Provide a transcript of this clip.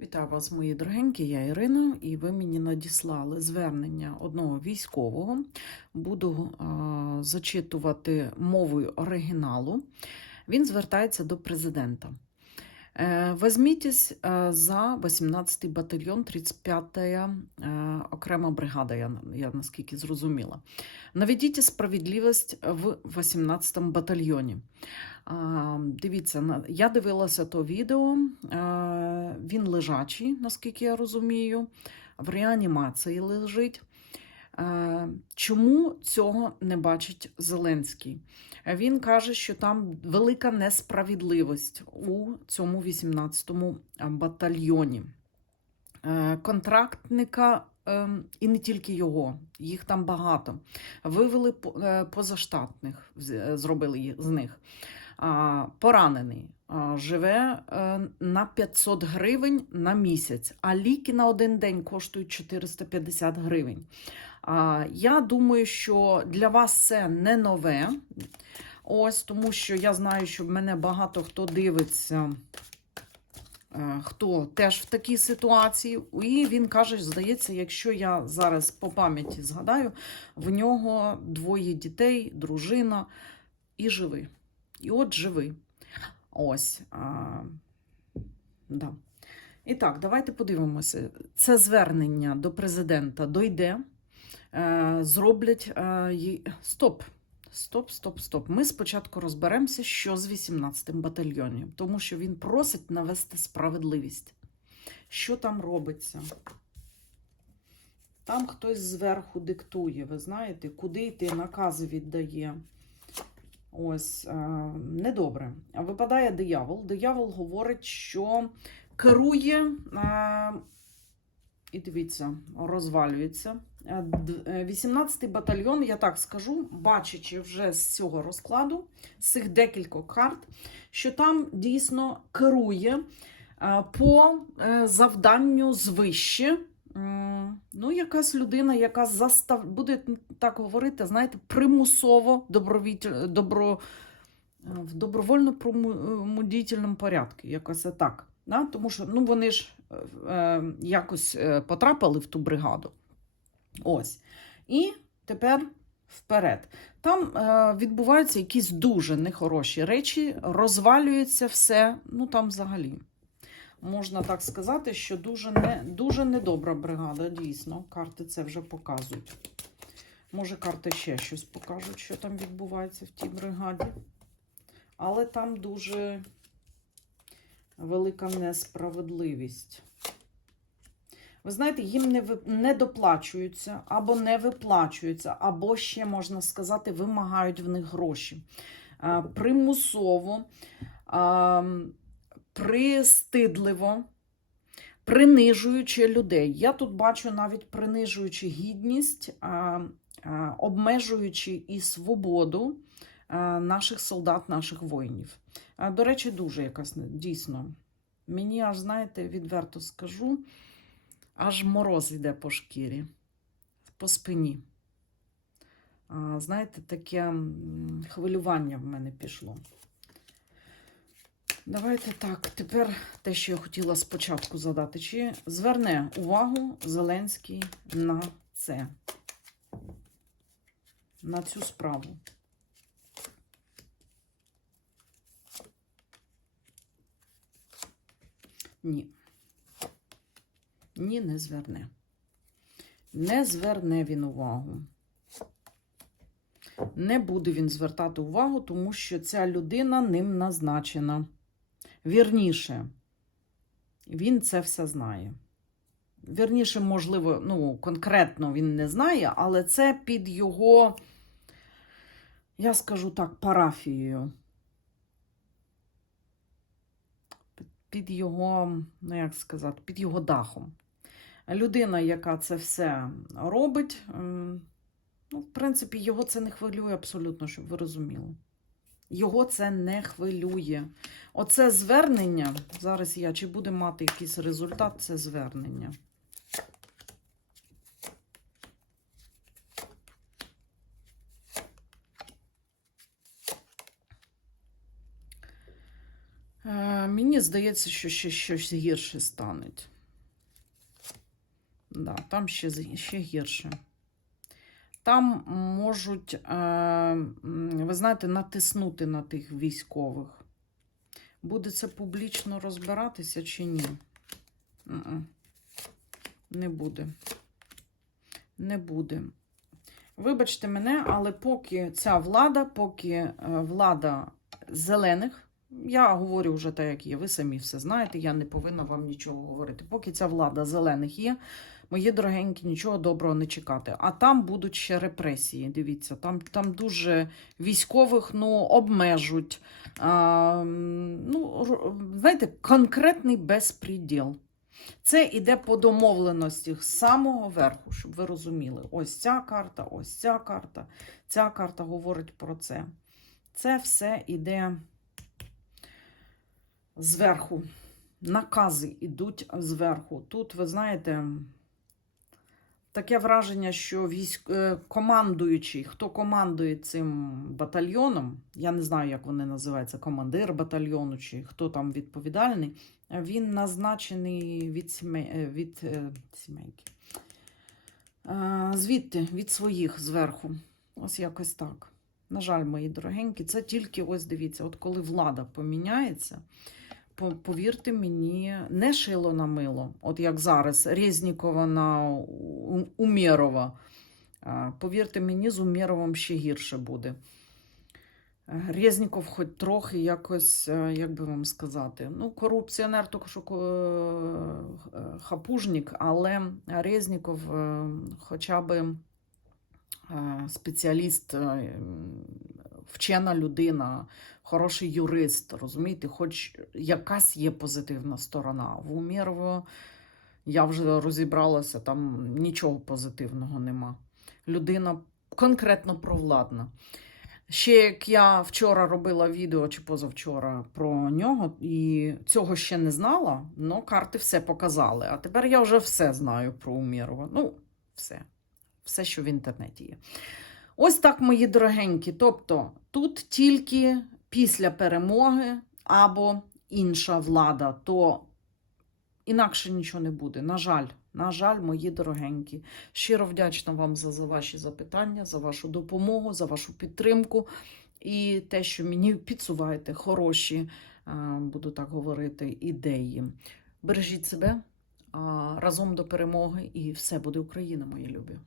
Вітаю вас, мої дорогенькі, я Ірина, і ви мені надіслали звернення одного військового. Буду а, зачитувати мовою оригіналу. Він звертається до президента. Е, Возьмітесь е, за 18-й батальйон, 35-я е, окрема бригада, я, я наскільки зрозуміла. Наведіть справедливість в 18-му батальйоні. Дивіться, я дивилася то відео. Він лежачий, наскільки я розумію, в реанімації лежить. Е, Чому цього не бачить Зеленський? Він каже, що там велика несправедливість у цьому 18-му батальйоні. Е, Контрактника, е, і не тільки його, їх там багато. Вивели е, позаштатних, зробили з них. Поранений живе е, на 500 гривень на місяць, а ліки на один день коштують 450 гривень. Я думаю, що для вас це не нове. Ось тому, що я знаю, що в мене багато хто дивиться, е, хто теж в такій ситуації. І він каже: здається, якщо я зараз по пам'яті згадаю, в нього двоє дітей, дружина і живий. І от живий. Ось. А, да. І так, давайте подивимося. Це звернення до президента дойде. Е, зроблять. Е, Стоп. Стоп, стоп, стоп. Ми спочатку розберемося, що з 18-м батальйоном, тому що він просить навести справедливість. Що там робиться? Там хтось зверху диктує, ви знаєте, куди йти, накази віддає. Ось, е, недобре. Випадає диявол. Диявол говорить, що керує, е, і дивіться, розвалюється. Е, д- е, 18-й батальйон, я так скажу, бачачи вже з цього розкладу, з цих декількох карт, що там дійсно керує по завданню звище. Ну, якась людина, яка застав... буде так говорити, знаєте, примусово добровіль... добро... е, в добровольно-промудительному порядку. Якось так. Да? Тому що ну, вони ж е, е, якось е, потрапили в ту бригаду. Ось. І тепер вперед. Там е, відбуваються якісь дуже нехороші речі, розвалюється все, ну там взагалі. Можна так сказати, що дуже, не, дуже недобра бригада, дійсно. Карти це вже показують. Може, карти ще щось покажуть, що там відбувається в тій бригаді. Але там дуже велика несправедливість. Ви знаєте, їм не, ви- не доплачуються, або не виплачуються, або ще, можна сказати, вимагають в них гроші. А, примусово, а, пристидливо, принижуючи людей. Я тут бачу навіть принижуючи гідність, обмежуючи і свободу наших солдат, наших воїнів. До речі, дуже якась дійсно. Мені аж, знаєте, відверто скажу, аж мороз йде по шкірі, по спині. Знаєте, таке хвилювання в мене пішло. Давайте так, тепер те, що я хотіла спочатку задати. Чи зверне увагу Зеленський на це, на цю справу? Ні. Ні, не зверне. Не зверне він увагу. Не буде він звертати увагу, тому що ця людина ним назначена. Вірніше, він це все знає. Вірніше, можливо, ну, конкретно він не знає, але це під його, я скажу так, парафією. Під його, ну як сказати, під його дахом. Людина, яка це все робить, ну, в принципі, його це не хвилює абсолютно, щоб ви розуміли. Його це не хвилює. Оце звернення, зараз я чи буде мати якийсь результат, це звернення. Е, мені здається, що ще щось гірше стане. Да, там ще, ще гірше. Там можуть, е, ви знаєте, натиснути на тих військових. Буде це публічно розбиратися чи ні? Не буде. Не буде. Вибачте мене, але поки ця влада, поки е, влада зелених, я говорю вже так, як є, ви самі все знаєте, я не повинна вам нічого говорити. Поки ця влада зелених є, мої дорогенькі, нічого доброго не чекати. А там будуть ще репресії. Дивіться, там, там дуже військових ну, обмежуть. А, ну, знаєте, конкретний безпреділ. Це іде по домовленості з самого верху, щоб ви розуміли. Ось ця карта, ось ця карта. Ця карта говорить про це. Це все іде зверху. Накази йдуть зверху. Тут, ви знаєте, таке враження, що військ... е, командуючий, хто командує цим батальйоном, я не знаю, як вони називаються, командир батальйону чи хто там відповідальний, він назначений від, сімей... е, від е, сімейки. Звідти, від своїх зверху. Ось якось так. На жаль, мої дорогенькі, це тільки ось дивіться, от коли влада поміняється, по- повірте мені, не шило на мило, от як зараз Резнікова на Умєрова. Повірте мені, з Умєровим ще гірше буде. Е, Резніков хоч трохи якось, е, як би вам сказати, ну, корупціонер, що е, хапужник, але Резніков хоча б е, спеціаліст, вчена людина, хороший юрист, розумієте, хоч якась є позитивна сторона. В Умєрова я вже розібралася, там нічого позитивного нема. Людина конкретно провладна. Ще як я вчора робила відео чи позавчора про нього, і цього ще не знала, але карти все показали. А тепер я вже все знаю про Умєрова. Ну, все. Все, що в інтернеті є. Ось так, мої дорогенькі. Тобто, тут тільки після перемоги або інша влада, то інакше нічого не буде. На жаль, на жаль, мої дорогенькі. Щиро вдячна вам за, за ваші запитання, за вашу допомогу, за вашу підтримку і те, що мені підсуваєте хороші, е, буду так говорити, ідеї. Бережіть себе разом до перемоги, і все буде Україна, мої любі.